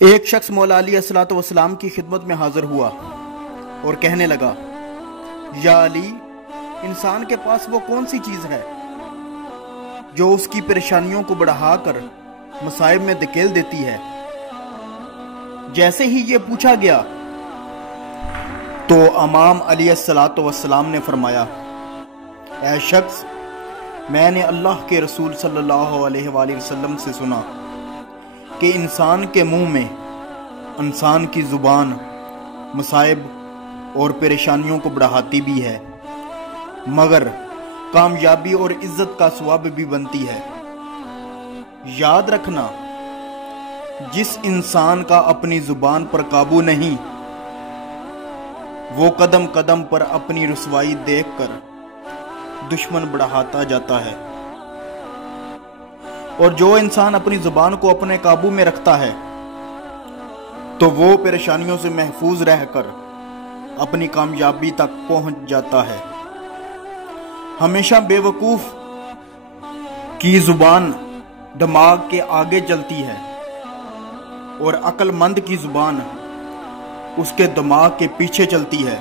ایک شخص مولا علی الصلوۃ والسلام کی خدمت میں حاضر ہوا اور کہنے لگا، یا علی، انسان کے پاس وہ کون سی چیز ہے جو اس کی پریشانیوں کو بڑھا کر مصائب میں دھکیل دیتی ہے؟ جیسے ہی یہ پوچھا گیا تو امام علی الصلوۃ والسلام نے فرمایا، اے شخص، میں نے اللہ کے رسول صلی اللہ علیہ وآلہ وسلم سے سنا کہ انسان کے منہ میں انسان کی زبان مصائب اور پریشانیوں کو بڑھاتی بھی ہے، مگر کامیابی اور عزت کا ثواب بھی بنتی ہے۔ یاد رکھنا، جس انسان کا اپنی زبان پر قابو نہیں، وہ قدم قدم پر اپنی رسوائی دیکھ کر دشمن بڑھاتا جاتا ہے، اور جو انسان اپنی زبان کو اپنے قابو میں رکھتا ہے تو وہ پریشانیوں سے محفوظ رہ کر اپنی کامیابی تک پہنچ جاتا ہے۔ ہمیشہ بے وقوف کی زبان دماغ کے آگے چلتی ہے اور عقل مند کی زبان اس کے دماغ کے پیچھے چلتی ہے۔